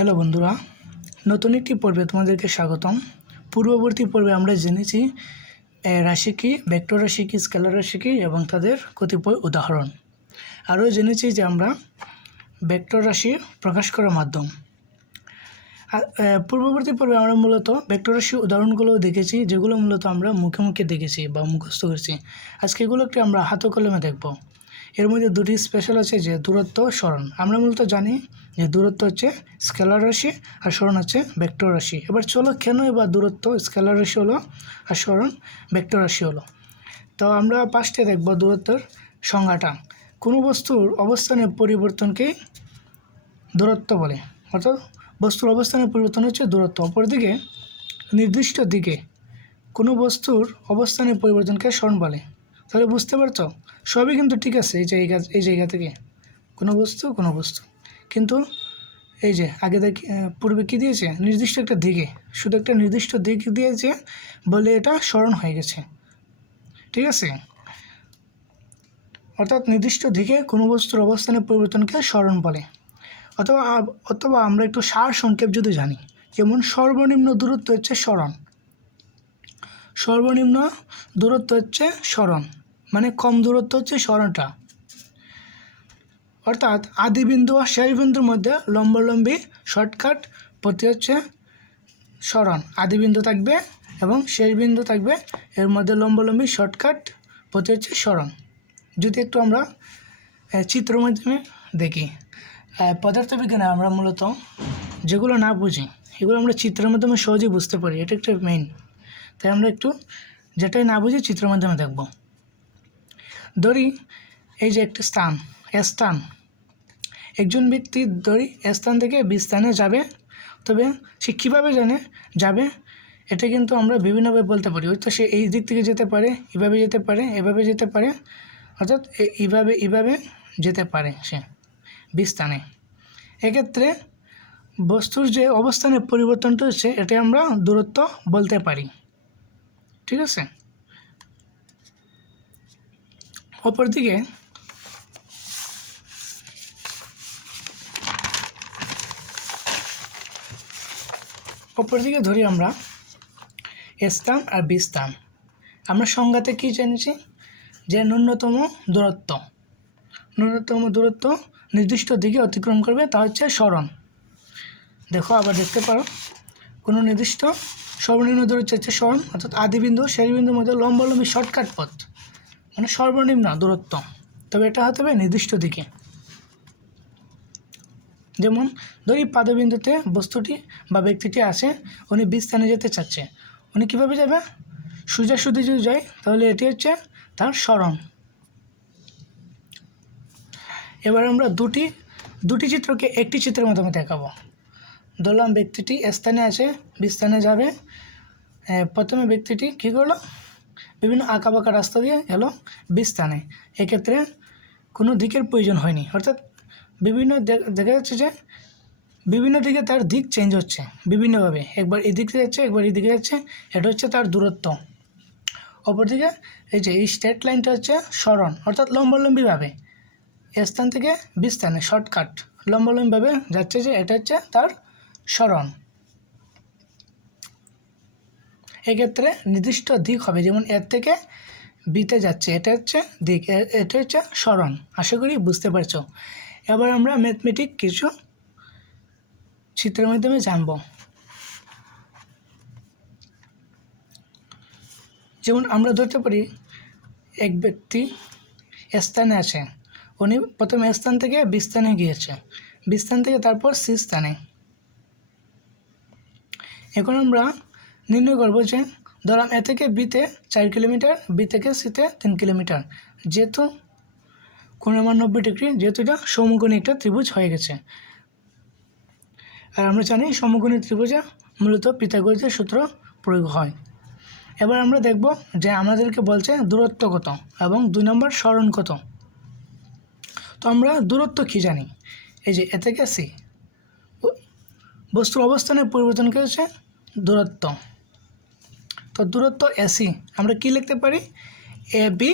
Hello বন্ধুরা, নতুন একটি পর্বে তোমাদেরকে স্বাগতম। পূর্ববর্তী পর্বে আমরা জেনেছি রাশি কী, ভেক্টর রাশি কী, স্কেলার রাশি কী এবং তাদের কতিপয় উদাহরণ। আরও জেনেছি যে আমরা ভেক্টর রাশি প্রকাশ করার মাধ্যম। পূর্ববর্তী পর্বে আমরা মূলত ভেক্টর রাশির উদাহরণগুলো দেখেছি, যেগুলো মূলত আমরা মুখে মুখে দেখেছি বা মুখস্থ করেছি। আজকে এগুলো একটু আমরা হাতে কলমে দেখব। এর মধ্যে দুটি স্পেশাল আছে, যে দূরত্ব, সরণ। আমরা মূলত জানি যে দূরত্ব হচ্ছে স্কেলার রাশি আর সরণ হচ্ছে ভেক্টর রাশি। এবার চলো, কেন এবার দূরত্ব স্কেলার রাশি হলো আর সরণ ভেক্টর রাশি হলো। তো আমরা ফার্স্টে দেখব দূরত্বের সংজ্ঞাটা। কোনো বস্তুর অবস্থানের পরিবর্তনকেই দূরত্ব বলে, অর্থাৎ বস্তুর অবস্থানের পরিবর্তন হচ্ছে দূরত্ব। অপরদিকে নির্দিষ্ট দিকে কোনো বস্তুর অবস্থানের পরিবর্তনকে সরণ বলে। তাহলে বুঝতে পারছো, সবই কিন্তু ঠিক আছে এই জায়গা থেকে কোনো বস্তু, কিন্তু এই যে আগে দেখি পূর্বে কী দিয়েছে, নির্দিষ্ট একটা দিকে, শুধু একটা নির্দিষ্ট দিক দিয়েছে বলে এটা সরণ হয়ে গেছে। ঠিক আছে, অর্থাৎ নির্দিষ্ট দিকে কোনো বস্তুর অবস্থানের পরিবর্তনকে সরণ বলে। অথবা আমরা একটু সার সংক্ষেপ যদি জানি, যেমন সর্বনিম্ন দূরত্ব হচ্ছে সরণ। সর্বনিম্ন দূরত্ব হচ্ছে সরণ, মানে কম দূরত্ব হচ্ছে সরণটা। অর্থাৎ আদি বিন্দু আর শেষ বিন্দুর মধ্যে লম্বালম্বী শর্টকাট পথই হচ্ছে সরণ। আদি বিন্দু থাকবে এবং শেষ বিন্দু থাকবে, এর মধ্যে লম্বালম্বী শর্টকাট পথই হচ্ছে সরণ। যদি একটু আমরা চিত্রের মাধ্যমে দেখি, পদার্থবিজ্ঞানে আমরা মূলত যেগুলো না বুঝি এগুলো আমরা চিত্রের মাধ্যমে সহজেই বুঝতে পারি, এটা একটা মেইন। তাই আমরা একটু যেটাই না বুঝি চিত্রের মাধ্যমে দেখব। ধরি এই যে একটি স্থান, স্থান, একজন ব্যক্তি ধরি স্থান থেকে বি স্থানে যাবে, তবে সে কীভাবে যাবে এটা কিন্তু আমরা বিভিন্নভাবে বলতে পারি। হয়তো সে এই দিক থেকে যেতে পারে, এভাবে যেতে পারে, এভাবে যেতে পারে, অর্থাৎ এইভাবে যেতে পারে সে বি স্থানে। এক্ষেত্রে বস্তুর যে অবস্থানের পরিবর্তনটা হচ্ছে, এটা আমরা দূরত্ব বলতে পারি। ঠিক আছে, অপরদিকে ধরি আমরা স্থান আর বি স্থান। আমরা সংজ্ঞাতে কী জেনেছি, যে ন্যূনতম দূরত্ব নির্দিষ্ট দিকে অতিক্রম করবে, তা হচ্ছে সরণ। দেখো, আবার দেখতে পারো, কোনো নির্দিষ্ট সর্বনিম্ন দূরত্ব হচ্ছে সরণ, অর্থাৎ আদি বিন্দু শেষ বিন্দুর মধ্যে লম্বালম্বী শর্টকাট পথ, মানে সর্বনিম্ন দূরত্ব, তবে এটা হতে হবে নির্দিষ্ট দিকে। যেমন ধরি পাদবিন্দুতে বস্তুটি বা ব্যক্তিটি আছে, উনি বি স্থানে যেতে চাচ্ছে। উনি কীভাবে যাবে, সোজাসুজি যদি যায় তাহলে এটি হচ্ছে তার সরণ। এবার আমরা দুটি চিত্রকে একটি চিত্রের মাধ্যমে দেখাবো। ধরলাম ব্যক্তিটি স্থানে আছে, বি স্থানে যাবে। প্রথমে ব্যক্তিটি কী করলো, বিভিন্ন আঁকাবাঁকা রাস্তা দিয়ে গেলো বি স্থানে। এক্ষেত্রে কোনো দিকের প্রয়োজন হয়নি, অর্থাৎ দেখা যাচ্ছে যে বিভিন্ন দিকে তার দিক চেঞ্জ হচ্ছে বিভিন্নভাবে, একবার এদিকে যাচ্ছে, একবার এদিকে যাচ্ছে, এটা হচ্ছে তার দূরত্ব। অপরদিকে এই যে এই স্ট্রেট লাইনটা হচ্ছে সরণ, অর্থাৎ লম্বালম্বিভাবে স্থান থেকে বি স্থানে শর্টকাট লম্বালম্বিভাবে যাচ্ছে, যে এটা হচ্ছে তার সরণ। এক্ষেত্রে নির্দিষ্ট দিক হবে, যেমন এর থেকে বিতে যাচ্ছে, এটা হচ্ছে দিক, এটা হচ্ছে সরণ। আশা করি বুঝতে পারছো। এবার আমরা ম্যাথমেটিক কিছু চিত্রের মাধ্যমে জানব। যেমন আমরা ধরতে পারি এক ব্যক্তি স্থানে আছে, উনি প্রথমে স্থান থেকে বি স্থানে গিয়েছে, বি স্থান থেকে তারপর সি স্থানে। এখন আমরা নির্ণয় করব যে ধরলাম এ থেকে বিতে 4 কিলোমিটার, বি থেকে সিতে 3 কিলোমিটার। যেহেতু কোণের মান 90 ডিগ্রি, যেহেতু এটা সমকোণী একটা ত্রিভুজ হয়ে গেছে। আর আমরা জানি সমকোণী ত্রিভুজে মূলত পিথাগোরাসের সূত্র প্রয়োগ হয়। এবার আমরা দেখব যে আমাদেরকে বলছে দূরত্ব কত এবং 2 নম্বর সরণ কত। তো আমরা দূরত্ব কী জানি, এই যে এ থেকে সি, বস্তুর অবস্থানের পরিবর্তনকে হচ্ছে দূরত্ব। তো দূরত্ব এসি আমরা কি লিখতে পারি, এ বি,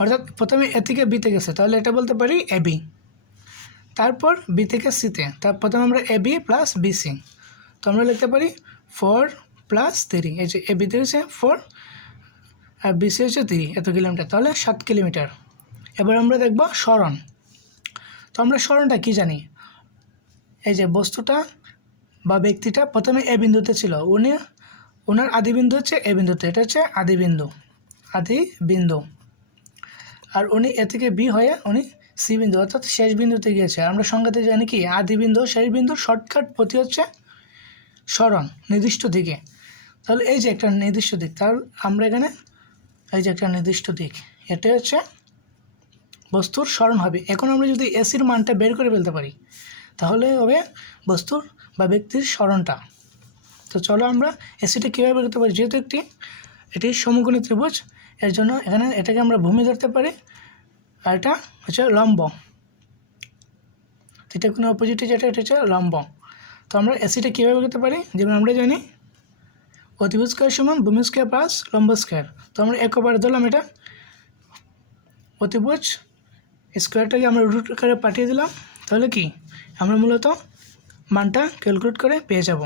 অর্থাৎ প্রথমে এ থেকে বিতে গেছে, তাহলে এটা বলতে পারি এ বি। তারপর বি থেকে সিতে, তার প্রথমে আমরা এ বি প্লাস বিসি, তো আমরা লিখতে পারি 4 + 3। এই যে এ বিতে হচ্ছে 4 আর বিসি হচ্ছে 3, এত কিলোমিটার, তাহলে 7 কিলোমিটার। এবার আমরা দেখব সরণ। তো আমরা সরণটা কি জানি, এই যে বস্তুটা বা ব্যক্তিটা প্রথমে এ বিন্দুতে ছিল, ওনার আদি বিন্দু হচ্ছে এ বিন্দুতে, এটা হচ্ছে আদি বিন্দু। আর উনি এ থেকে বি হয়ে উনি সি বিন্দু অর্থাৎ শেষ বিন্দুতে গিয়েছে। আমরা সংজ্ঞাতে জানি কি, আদি বিন্দু শেষ বিন্দুর শর্টকাট পথই হচ্ছে সরণ, নির্দিষ্ট দিকে। তাহলে এই যে একটা নির্দিষ্ট দিক, তাহলে আমরা এখানে এই যে একটা নির্দিষ্ট দিক, এটা হচ্ছে বস্তুর সরণ হবে। এখন আমরা যদি এসির মানটা বের করে ফেলতে পারি তাহলে হবে বস্তুর বা ব্যক্তির সরণটা। তো চলো আমরা এসিটা কীভাবে বের করতে পারি, যেহেতু এটি সমকোণী ত্রিভুজ, এর জন্য এখানে এটাকে আমরা ভূমি ধরতে পারি, আর এটা হচ্ছে লম্ব, এটা কোনো অপোজিটে যেটা, এটা হচ্ছে লম্ব। তো আমরা এসিটা কীভাবে করতে পারি, যেমন আমরা জানি অতিভুজ স্কয়ার সমান ভূমি স্কয়ার প্লাস লম্ব স্কয়ার। তো আমরা একবার ধরলাম, এটা অতিভুজ স্কোয়ারটাকে আমরা রুট করে পাঠিয়ে দিলাম, তাহলে কি আমরা মূলত মানটা ক্যালকুলেট করে পেয়ে যাব।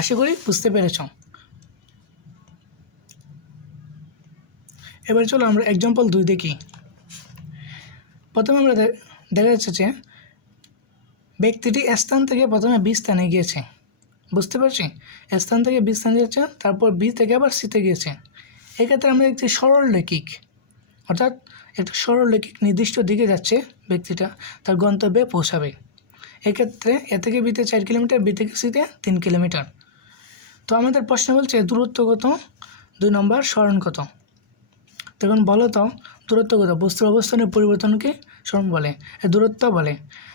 আশা করি বুঝতে পেরেছ। এবার চলো আমরা এক্সাম্পল 2 দেখি। প্রথমে আমরা দেখা যাচ্ছে যে ব্যক্তিটি স্থান থেকে প্রথমে বি স্থানে গিয়েছে, বুঝতে পারছি, স্থান থেকে বি স্থানে যাচ্ছে, তারপর বি থেকে আবার সিতে গিয়েছে। এক্ষেত্রে আমরা একটি সরলরেখিক, অর্থাৎ একটা সরলরেখিক নির্দিষ্ট দিকে যাচ্ছে ব্যক্তিটা, তার গন্তব্যে পৌঁছাবে। এক্ষেত্রে এ থেকে বিতে 4 কিলোমিটার, বি থেকে সিতে 3 কিলোমিটার। তো আমাদের প্রশ্ন বলছে দূরত্ব কত, 2 নম্বর সরণ কত। তখন বলো তো দূরত্ব কত, বস্তুর অবস্থানের পরিবর্তনকে সরণ বলে, দূরত্ব বলে।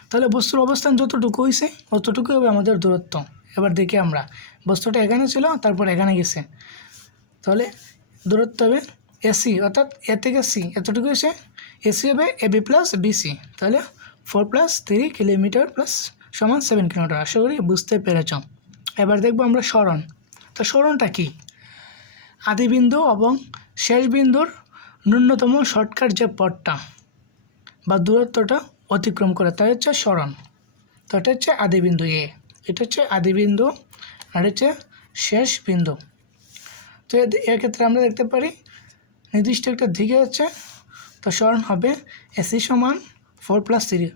তাহলে বস্তুর অবস্থান যতটুকু হয়েছে অতটুকু হবে আমাদের দূরত্ব। এবার দেখি আমরা, বস্তুটা এখানে ছিল, তারপর এখানে গেছে, তাহলে দূরত্ব হবে এসি, অর্থাৎ এ থেকে সি এতটুকু হয়েছে, এসি হবে এ বি প্লাস বিসি, তাহলে 4 + 3 কিলোমিটার প্লাস সমান 7 কিলোমিটার। আশা করি বুঝতে পেরেছ। এবার দেখবো আমরা সরণ। তো সরণটা কি, আদি বিন্দু এবং শেষ বিন্দুর ন্যূনতম শর্টকাট যে পথটা বা দূরত্বটা অতিক্রম করে, তাই হচ্ছে সরণ। তো এটা হচ্ছে আদি বিন্দু এ, এটা হচ্ছে আদি বিন্দু, আর হচ্ছে শেষ বিন্দু। তো এক্ষেত্রে আমরা দেখতে পারি নির্দিষ্ট একটা দিকে হচ্ছে, তো সরণ হবে এসি সমান 4 + 3,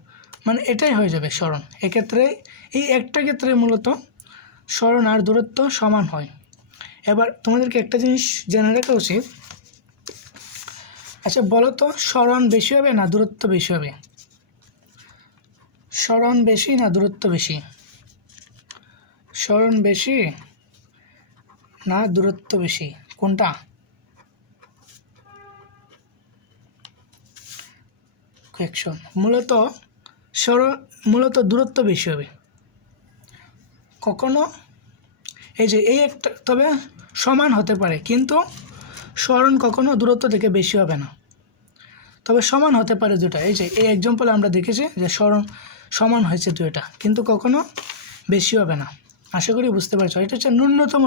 মানে এটাই হয়ে যাবে সরণ। এক্ষেত্রে এই একটা ক্ষেত্রে মূলত সরণ আর দূরত্ব সমান হয়। এবার তোমাদেরকে একটা জিনিস জেনে রাখা উচিত, আচ্ছা বলো তো সরণ বেশি হবে না দূরত্ব বেশি হবে, সরণ বেশি না দূরত্ব বেশি, সরণ বেশি না দূরত্ব বেশি, কোনটা? কোয়েকশন মূলত দূরত্ব বেশি হবে। কখনো এই যে এই একটা, তবে সমান হতে পারে, কিন্তু সরণ কখনো দূরত্ব থেকে বেশি হবে না, তবে সমান হতে পারে দুটা। এই যে এই এক্সাম্পলে আমরা দেখেছি যে সরণ সমান হয়েছে দুইটা, কিন্তু কখনো বেশি হবে না। আশা করি বুঝতে পারছো। এটা হচ্ছে ন্যূনতম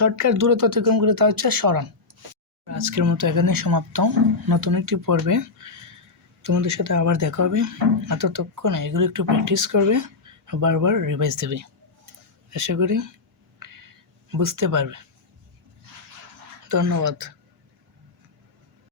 শর্টকাট দূরত্ব অতিক্রম করে, তা হচ্ছে সরণ। আজকের মতো এখানে সমাপ্ত। নতুন একটি পর্বে তোমাদের সাথে আবার দেখা হবে। ততক্ষণ এগুলো একটু প্র্যাকটিস করবে, বারবার রিভাইজ দেবে। আশা করি বুঝতে পারবে। ধন্যবাদ।